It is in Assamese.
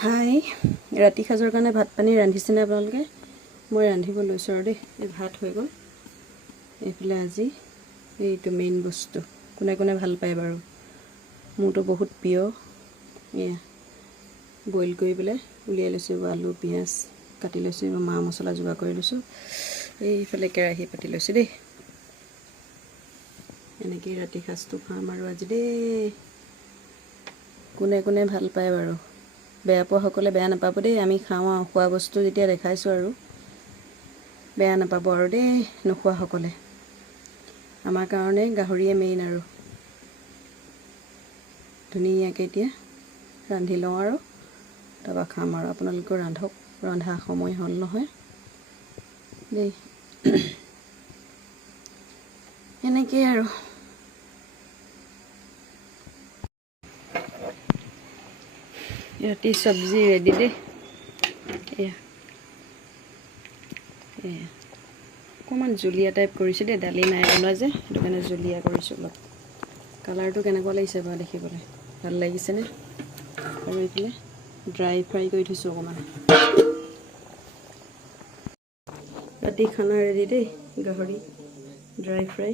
হাই ৰাতি খাজৰ কাৰণে ভাত পানী ৰান্ধিছেনে আপোনালোকে মই ৰান্ধিব লৈছোঁ আৰু দেই এই ভাত হৈ গ'ল এইফালে আজি এইটো মেইন বস্তু কোনে কোনে ভাল পায় বাৰু মোৰতো বহুত প্ৰিয় এয়া বইল কৰি পেলাই উলিয়াই লৈছোঁ আলু পিঁয়াজ কাটি লৈছোঁ মা মছলা যোগাৰ কৰি লৈছোঁ এইফালে কেৰাহী পাতি লৈছোঁ দেই এনেকৈ ৰাতি সাজটো খাম আৰু আজি দেই কোনে কোনে ভাল পায় বাৰু বেয়া পোৱা সকলে বেয়া নাপাব দেই আমি খাওঁ আৰু খোৱা বস্তু যেতিয়া দেখাইছোঁ আৰু বেয়া নাপাব আৰু দেই নোখোৱা সকলে আমাৰ কাৰণে গাহৰিয়ে মেইন আৰু ধুনীয়াকৈ এতিয়া ৰান্ধি লওঁ আৰু তাৰপৰা খাম আৰু আপোনালোকেও ৰান্ধক ৰন্ধা সময় হ'ল নহয় দেই এনেকৈ আৰু ৰাতি চব্জি ৰেডি দেই এয়া এয়া অকণমান জুলীয়া টাইপ কৰিছোঁ দেই দালি নাই বনোৱা যে সেইটো কাৰণে জুলীয়া কৰিছোঁ অলপ কালাৰটো কেনেকুৱা লাগিছে বাৰু দেখিবলৈ ভাল লাগিছেনে আৰু এইফালে ড্ৰাই ফ্ৰাই কৰি থৈছোঁ অকণমান ৰাতি খানা ৰেডি দেই গাহৰি ড্ৰাই ফ্ৰাই